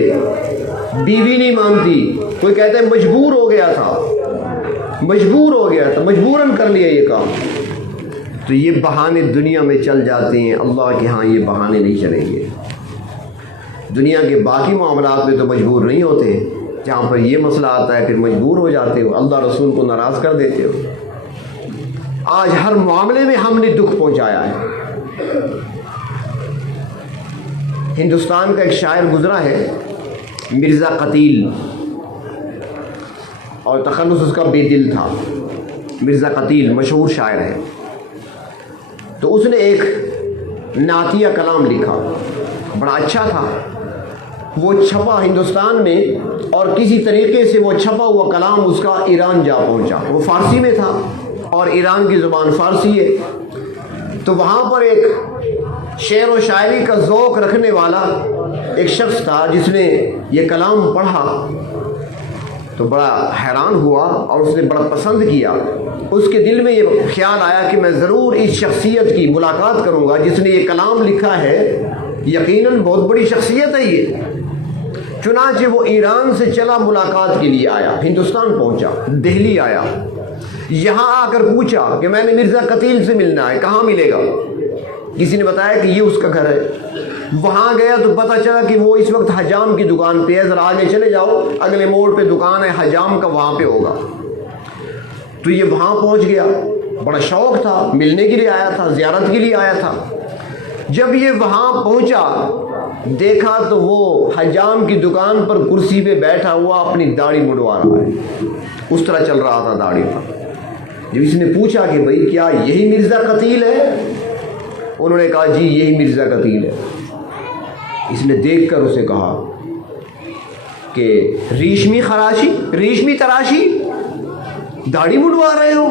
بیوی نہیں مانتی، کوئی کہتا ہے مجبور ہو گیا تھا، مجبوراً کر لیا یہ کام۔ تو یہ بہانے دنیا میں چل جاتے ہیں، اللہ کے ہاں یہ بہانے نہیں چلیں گے۔ دنیا کے باقی معاملات میں تو مجبور نہیں ہوتے، جہاں پر یہ مسئلہ آتا ہے پھر مجبور ہو جاتے ہو، اللہ رسول کو ناراض کر دیتے ہو۔ آج ہر معاملے میں ہم نے دکھ پہنچایا ہے۔ ہندوستان کا ایک شاعر گزرا ہے مرزا قتیل، اور تخلص اس کا بے دل تھا، مرزا قتیل مشہور شاعر ہے۔ تو اس نے ایک نعتیہ کلام لکھا، بڑا اچھا تھا، وہ چھپا ہندوستان میں، اور کسی طریقے سے وہ چھپا ہوا کلام اس کا ایران جا پہنچا، وہ فارسی میں تھا اور ایران کی زبان فارسی ہے۔ تو وہاں پر ایک شعر و شاعری کا ذوق رکھنے والا ایک شخص تھا جس نے یہ کلام پڑھا تو بڑا حیران ہوا اور اس نے بڑا پسند کیا۔ اس کے دل میں یہ خیال آیا کہ میں ضرور اس شخصیت کی ملاقات کروں گا جس نے یہ کلام لکھا ہے، یقیناً بہت بڑی شخصیت ہے یہ۔ چنانچہ وہ ایران سے چلا، ملاقات کے لیے آیا، ہندوستان پہنچا، دہلی آیا، یہاں آ کر پوچھا کہ میں نے مرزا قتیل سے ملنا ہے، کہاں ملے گا؟ کسی نے بتایا کہ یہ اس کا گھر ہے۔ وہاں گیا تو پتہ چلا کہ وہ اس وقت حجام کی دکان پہ ہے، ذرا آگے چلے جاؤ، اگلے موڑ پہ دکان ہے حجام کا، وہاں پہ ہوگا۔ تو یہ وہاں پہنچ گیا، بڑا شوق تھا، ملنے کے لیے آیا تھا، زیارت کے لیے آیا تھا۔ جب یہ وہاں پہنچا دیکھا تو وہ حجام کی دکان پر کرسی پہ بیٹھا ہوا اپنی داڑھی مڑوا رہا ہے، اس طرح چل رہا تھا داڑھی پر۔ جب اس نے پوچھا کہ بھئی کیا یہی مرزا قتیل ہے؟ انہوں نے کہا جی یہی مرزا قتیل ہے۔ اس نے دیکھ کر اسے کہا کہ ریشمی خراشی، ریشمی تراشی، داڑھی مڑوا رہے ہو؟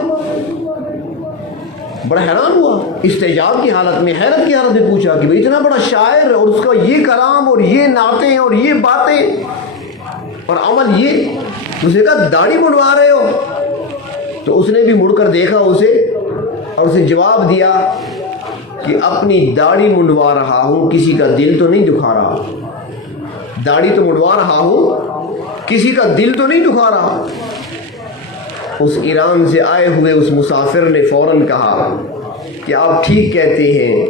بڑا حیران ہوا، استعجاب کی حالت میں، حیرت کی حالت میں پوچھا کہ بھئی اتنا بڑا شاعر اور اس کا یہ کلام اور یہ نعتیں اور یہ باتیں اور عمل یہ، اسے کہا داڑھی مڑوا رہے ہو؟ تو اس نے بھی مڑ کر دیکھا اسے اور اسے جواب دیا کہ اپنی داڑھی منڈوا رہا ہوں، کسی کا دل تو نہیں دکھا رہا۔ داڑھی تو منڈوا رہا ہوں، کسی کا دل تو نہیں دکھا رہا۔ اس ایران سے آئے ہوئے اس مسافر نے فوراً کہا کہ آپ ٹھیک کہتے ہیں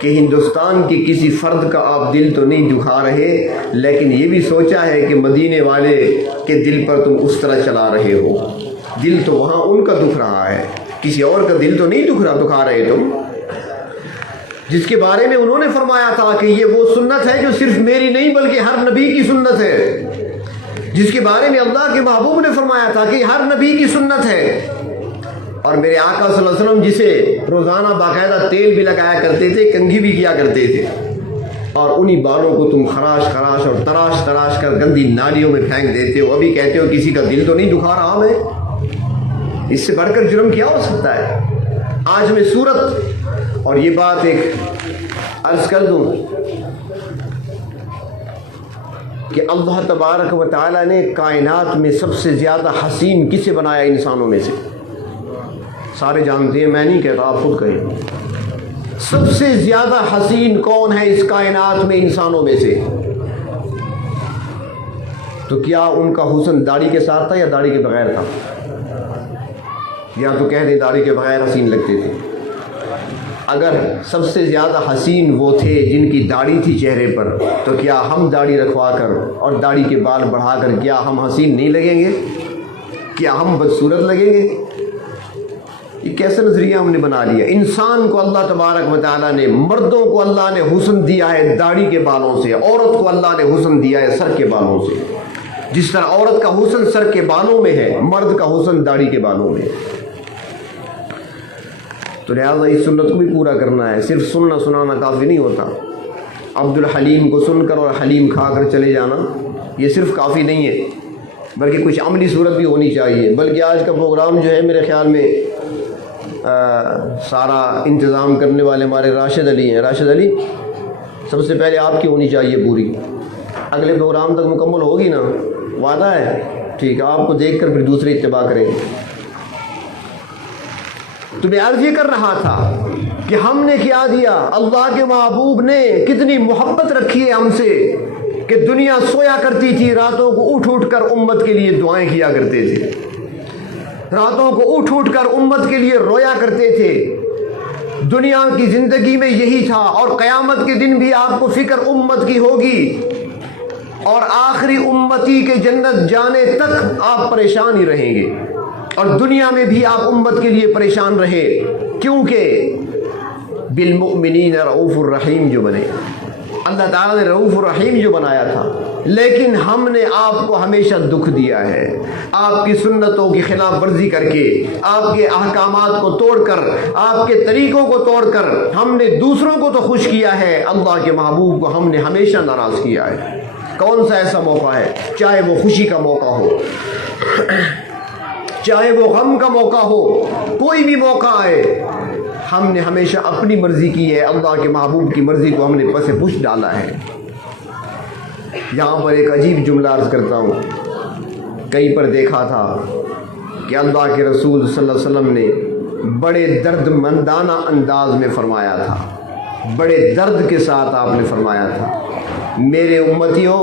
کہ ہندوستان کے کسی فرد کا آپ دل تو نہیں دکھا رہے، لیکن یہ بھی سوچا ہے کہ مدینے والے کے دل پر تم اس طرح چلا رہے ہو۔ دل تو وہاں ان کا دکھ رہا ہے، کسی اور کا دل تو نہیں دکھا رہے تم، جس کے بارے میں انہوں نے فرمایا تھا کہ یہ وہ سنت ہے جو صرف میری نہیں بلکہ ہر نبی کی سنت ہے، جس کے بارے میں اللہ کے محبوب نے فرمایا تھا کہ ہر نبی کی سنت ہے۔ اور میرے آقا صلی اللہ علیہ وسلم جسے روزانہ باقاعدہ تیل بھی لگایا کرتے تھے، کنگھی بھی کیا کرتے تھے، اور انہی بالوں کو تم خراش خراش اور تراش تراش کر گندی نالیوں میں پھینک دیتے ہو، ابھی کہتے ہو کسی کا دل تو نہیں دکھا رہا میں۔ اس سے بڑھ کر جرم کیا ہو سکتا ہے؟ آج میں صورت اور یہ بات ایک عرض کر دوں کہ اللہ تبارک و تعالیٰ نے کائنات میں سب سے زیادہ حسین کسے بنایا انسانوں میں سے؟ سارے جانتے ہیں، میں نہیں کہتا، آپ خود کہیں۔ سب سے زیادہ حسین کون ہے اس کائنات میں انسانوں میں سے؟ تو کیا ان کا حسن داڑھی کے ساتھ تھا یا داڑھی کے بغیر تھا؟ یا تو کہہ دیں داڑھی کے بغیر حسین لگتے تھے۔ اگر سب سے زیادہ حسین وہ تھے جن کی داڑھی تھی چہرے پر، تو کیا ہم داڑھی رکھوا کر اور داڑھی کے بال بڑھا کر کیا ہم حسین نہیں لگیں گے؟ کیا ہم بدصورت لگیں گے؟ یہ کیسا نظریہ ہم نے بنا لیا؟ انسان کو اللہ تبارک و تعالیٰ نے، مردوں کو اللہ نے حسن دیا ہے داڑھی کے بالوں سے، عورت کو اللہ نے حسن دیا ہے سر کے بالوں سے۔ جس طرح عورت کا حسن سر کے بالوں میں ہے، مرد کا حسن داڑھی کے بالوں میں ہے۔ تو لہٰذا اس سنت کو بھی پورا کرنا ہے، صرف سننا سنانا کافی نہیں ہوتا۔ عبد الحلیم کو سن کر اور حلیم کھا کر چلے جانا یہ صرف کافی نہیں ہے، بلکہ کچھ عملی صورت بھی ہونی چاہیے۔ بلکہ آج کا پروگرام جو ہے میرے خیال میں سارا انتظام کرنے والے ہمارے راشد علی ہیں۔ راشد علی، سب سے پہلے آپ کی ہونی چاہیے پوری، اگلے پروگرام تک مکمل ہوگی نا؟ وعدہ ہے؟ ٹھیک ہے، آپ کو دیکھ کر پھر دوسرے اتباع کریں گے۔ تو میں عرض یہ کر رہا تھا کہ ہم نے کیا دیا، اللہ کے محبوب نے کتنی محبت رکھی ہے ہم سے کہ دنیا سویا کرتی تھی، راتوں کو اٹھ اٹھ کر امت کے لیے دعائیں کیا کرتے تھے، راتوں کو اٹھ اٹھ کر امت کے لیے رویا کرتے تھے۔ دنیا کی زندگی میں یہی تھا، اور قیامت کے دن بھی آپ کو فکر امت کی ہوگی، اور آخری امتی کے جنت جانے تک آپ پریشان ہی رہیں گے، اور دنیا میں بھی آپ امت کے لیے پریشان رہے، کیونکہ بالمؤمنین رؤوف الرحیم جو بنے، اللہ تعالیٰ نے رؤوف الرحیم جو بنایا تھا، لیکن ہم نے آپ کو ہمیشہ دکھ دیا ہے، آپ کی سنتوں کی خلاف ورزی کر کے، آپ کے احکامات کو توڑ کر، آپ کے طریقوں کو توڑ کر ہم نے دوسروں کو تو خوش کیا ہے، اللہ کے محبوب کو ہم نے ہمیشہ ناراض کیا ہے۔ کون سا ایسا موقع ہے، چاہے وہ خوشی کا موقع ہو، چاہے وہ غم کا موقع ہو، کوئی بھی موقع آئے، ہم نے ہمیشہ اپنی مرضی کی ہے، اللہ کے محبوب کی مرضی کو ہم نے پس پش ڈالا ہے۔ یہاں پر ایک عجیب جملہ عرض کرتا ہوں، کہیں پر دیکھا تھا کہ اللہ کے رسول صلی اللہ علیہ وسلم نے بڑے درد مندانہ انداز میں فرمایا تھا، بڑے درد کے ساتھ آپ نے فرمایا تھا، میرے امتیوں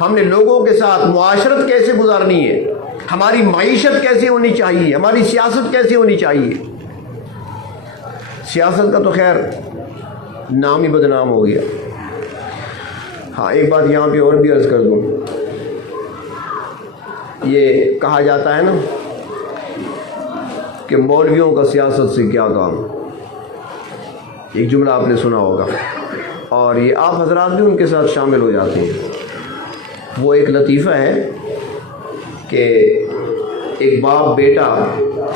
ہم نے لوگوں کے ساتھ معاشرت کیسے گزارنی ہے، ہماری معیشت کیسے ہونی چاہیے، ہماری سیاست کیسے ہونی چاہیے۔ سیاست کا تو خیر نام ہی بدنام ہو گیا۔ ہاں ایک بات یہاں پہ اور بھی عرض کر دوں، یہ کہا جاتا ہے نا کہ مولویوں کا سیاست سے کیا کام، ایک جملہ آپ نے سنا ہوگا، اور یہ آپ حضرات بھی ان کے ساتھ شامل ہو جاتے ہیں۔ وہ ایک لطیفہ ہے کہ ایک باپ بیٹا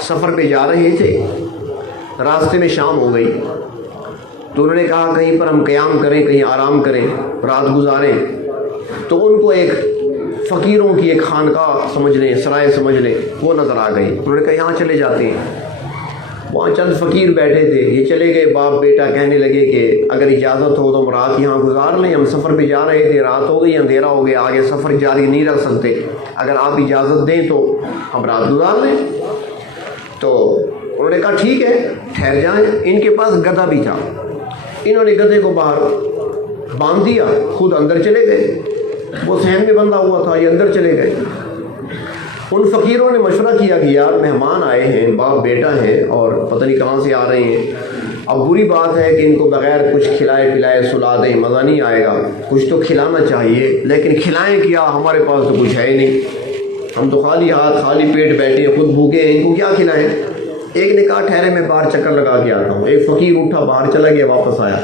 سفر پہ جا رہے تھے، راستے میں شام ہو گئی، تو انہوں نے کہا کہیں پر ہم قیام کریں، کہیں آرام کریں، رات گزاریں۔ تو ان کو ایک فقیروں کی ایک خانقاہ سمجھ لیں، سرائے سمجھ لیں، وہ نظر آ گئی۔ انہوں نے کہا یہاں چلے جاتے ہیں۔ وہاں چند فقیر بیٹھے تھے، یہ چلے گئے، باپ بیٹا کہنے لگے کہ اگر اجازت ہو تو ہم رات یہاں گزار لیں، ہم سفر پہ جا رہے تھے، رات ہو گئی، اندھیرا ہو گیا، آگے سفر جاری نہیں رکھ سکتے، اگر آپ اجازت دیں تو ہم رات گزار لیں۔ تو انہوں نے کہا ٹھیک ہے ٹھہر جائیں۔ ان کے پاس گدھا بھی تھا، انہوں نے گدھے کو باہر باندھ دیا، خود اندر چلے گئے۔ وہ صحن میں بندھا ہوا تھا، یہ اندر چلے گئے۔ ان فقیروں نے مشورہ کیا کہ یار مہمان آئے ہیں، باپ بیٹا ہیں، اور پتہ نہیں کہاں سے آ رہے ہیں، اب بری بات ہے کہ ان کو بغیر کچھ کھلائے پلائے سلا دیں، مزہ نہیں آئے گا، کچھ تو کھلانا چاہیے، لیکن کھلائیں کیا، ہمارے پاس تو کچھ ہے ہی نہیں، ہم تو خالی ہاتھ خالی پیٹ بیٹھے ہیں، خود بھوکے ہیں، ان کو کیا کھلائیں۔ ایک نے کہا ٹھہرے میں باہر چکر لگا کے آتا ہوں۔ ایک فقیر اٹھا، باہر چلا گیا، واپس آیا،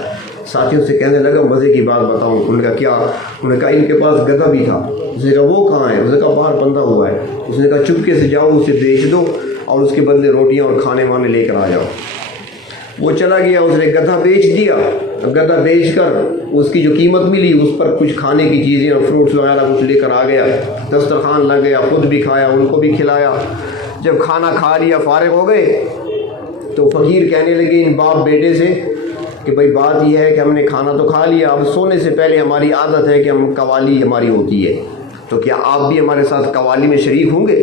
ساتھیوں سے کہنے لگا مزے کی بات بتاؤں۔ انہوں نے کہا کیا؟ انہوں نے کہا ان کے پاس گدھا بھی تھا۔ اس نے کہا وہ کہاں ہے؟ اس نے کہا باہر بندھا ہوا ہے۔ اس نے کہا چپکے سے جاؤ، اسے بیچ دو اور اس کے بدلے روٹیاں اور کھانے وانے لے کر آ جاؤ۔ وہ چلا گیا، اس نے گدھا بیچ دیا۔ گدھا بیچ کر اس کی جو قیمت ملی اس پر کچھ کھانے کی چیزیں اور فروٹس وغیرہ کچھ لے کر آ گیا، دسترخوان لگ گیا، خود بھی کھایا، ان کو بھی کھلایا۔ جب کھانا کھا لیا، فارغ ہو گئے، تو فقیر کہنے لگے ان باپ بیٹے سے کہ بھائی بات یہ ہے کہ ہم نے کھانا تو کھا لیا، اب سونے سے پہلے ہماری عادت ہے کہ ہم قوالی ہماری ہوتی ہے، تو کیا آپ بھی ہمارے ساتھ قوالی میں شریک ہوں گے؟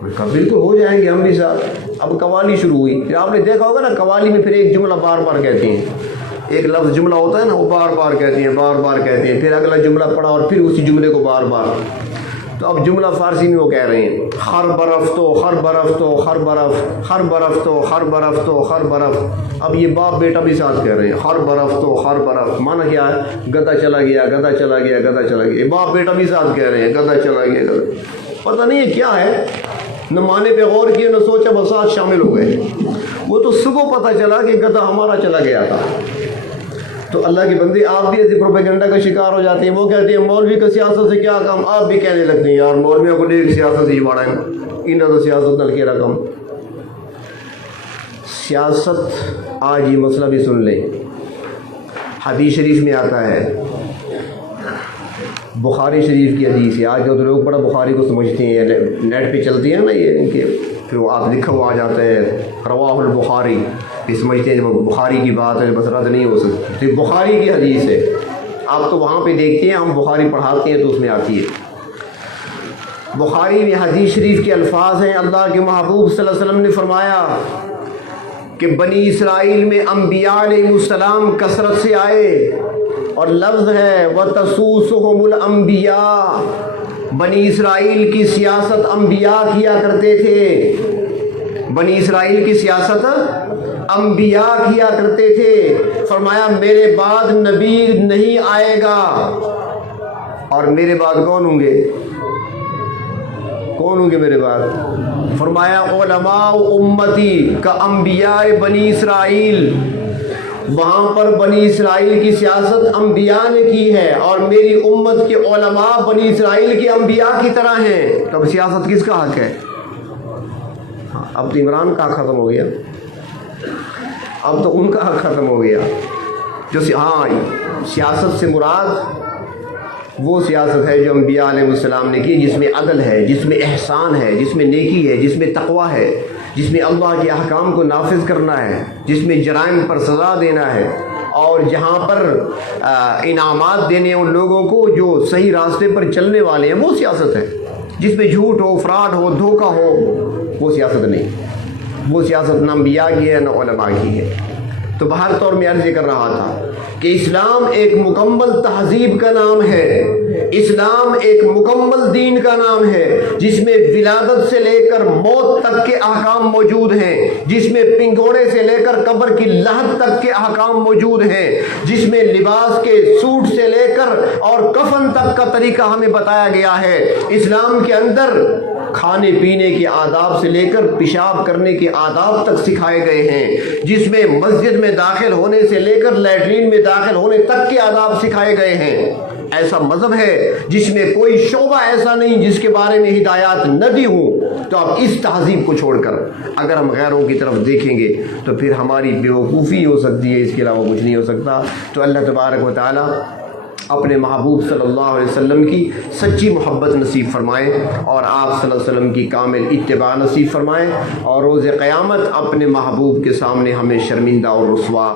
میں نے کہا بالکل ہو جائیں گے ہم بھی ساتھ۔ اب قوالی شروع ہوئی۔ پھر آپ نے دیکھا ہوگا نا قوالی میں پھر ایک جملہ بار بار کہتے ہیں، ایک لفظ جملہ ہوتا ہے نا، وہ بار بار کہتے ہیں، بار بار کہتے ہیں، پھر اگلا جملہ پڑھا اور پھر اسی جملے کو بار بار۔ تو اب جملہ فارسی میں وہ کہہ رہے ہیں ہر برف تو ہر برف تو ہر برف، ہر برف تو ہر برف تو ہر برف۔ اب یہ باپ بیٹا بھی ساتھ کہہ رہے ہیں ہر برف تو ہر برف۔ مانا کیا ہے؟ گدھا چلا گیا، گدھا چلا گیا، گدھا چلا گیا۔ باپ بیٹا بھی ساتھ کہہ رہے ہیں گدھا چلا گیا، گدھا۔ پتہ نہیں ہے کیا ہے، نہ معنی پہ غور کیا، نہ سوچا، بس ساتھ شامل ہو گئے۔ وہ تو صبح پتہ چلا کہ گدھا ہمارا چلا گیا تھا۔ تو اللہ کے بندے آپ بھی ایسے پروپیگنڈا کا شکار ہو جاتے ہیں۔ وہ کہتے ہیں مولوی کا سیاست سے کیا کام، آپ بھی کہنے لگتے ہیں یار مولویوں کو لے سیاست سے ہی بڑھا ہے، انہیں تو سیاست نہ لکھے رقم۔ سیاست آج یہ مسئلہ بھی سن لیں، حدیث شریف میں آتا ہے، بخاری شریف کی حدیث ہے۔ آج جو لوگ بڑا بخاری کو سمجھتے ہیں، نیٹ پہ چلتی ہیں نا یہ ان کے، پھر وہ آپ لکھا ہوا آ جاتا ہے رواہ البخاری، یہ سمجھتے ہیں جب بخاری کی بات ہے بس رد نہیں ہو سکتی، تو یہ بخاری کی حدیث ہے۔ آپ تو وہاں پہ دیکھتے ہیں ہم بخاری پڑھاتے ہیں تو اس میں آتی ہے۔ بخاری میں حدیث شریف کے الفاظ ہیں، اللہ کے محبوب صلی اللہ علیہ وسلم نے فرمایا کہ بنی اسرائیل میں انبیاء علیہ السلام کثرت سے آئے، اور لفظ ہے وَتَسُوسُهُمُ الْأَنْبِيَاءُ، بنی اسرائیل کی سیاست انبیاء کیا کرتے تھے، بنی اسرائیل کی سیاست انبیاء کیا کرتے تھے۔ فرمایا میرے بعد نبی نہیں آئے گا، اور میرے بعد کون ہوں گے؟ کون ہوں گے میرے بعد؟ فرمایا علماء امتی کا انبیاء بنی اسرائیل، وہاں پر بنی اسرائیل کی سیاست انبیاء نے کی ہے، اور میری امت کے علماء بنی اسرائیل کے انبیاء کی طرح ہیں۔ تو اب سیاست کس کا حق ہے؟ اب تو عمران کا حق ختم ہو گیا، اب تو ان کا حق ختم ہو گیا۔ جو سیاست سے مراد وہ سیاست ہے جو انبیاء علیہ السلام نے کی، جس میں عدل ہے، جس میں احسان ہے، جس میں نیکی ہے، جس میں تقوی ہے، جس میں اللہ کے احکام کو نافذ کرنا ہے، جس میں جرائم پر سزا دینا ہے، اور جہاں پر انعامات دینے ان لوگوں کو جو صحیح راستے پر چلنے والے ہیں، وہ سیاست ہے۔ جس میں جھوٹ ہو، فراڈ ہو، دھوکہ ہو، وہ سیاست نہیں۔ وہ سیاست نہ انبیاء کی ہے نہ علماء کی ہے۔ تو بہر طور میں عرض کر رہا تھا کہ اسلام ایک مکمل تہذیب کا نام ہے، اسلام ایک مکمل دین کا نام ہے جس میں ولادت سے لے کر موت تک کے احکام موجود ہیں، جس میں پنگوڑے سے لے کر قبر کی لحد تک کے احکام موجود ہیں، جس میں لباس کے سوٹ سے لے کر اور کفن تک کا طریقہ ہمیں بتایا گیا ہے۔ اسلام کے اندر کھانے پینے کے آداب سے لے کر پیشاب کرنے کے آداب تک سکھائے گئے ہیں، جس میں مسجد میں داخل ہونے سے لے کر لیٹرین میں داخل ہونے تک کے آداب سکھائے گئے ہیں۔ ایسا مذہب ہے جس میں کوئی شعبہ ایسا نہیں جس کے بارے میں ہدایات نہ دی ہوں۔ تو اب اس تہذیب کو چھوڑ کر اگر ہم غیروں کی طرف دیکھیں گے تو پھر ہماری بیوقوفی ہو سکتی ہے، اس کے علاوہ کچھ نہیں ہو سکتا۔ تو اللہ تبارک و تعالی اپنے محبوب صلی اللہ علیہ وسلم کی سچی محبت نصیب فرمائے اور آپ صلی اللہ علیہ وسلم کی کامل اتباع نصیب فرمائے، اور روز قیامت اپنے محبوب کے سامنے ہمیں شرمندہ اور رسوا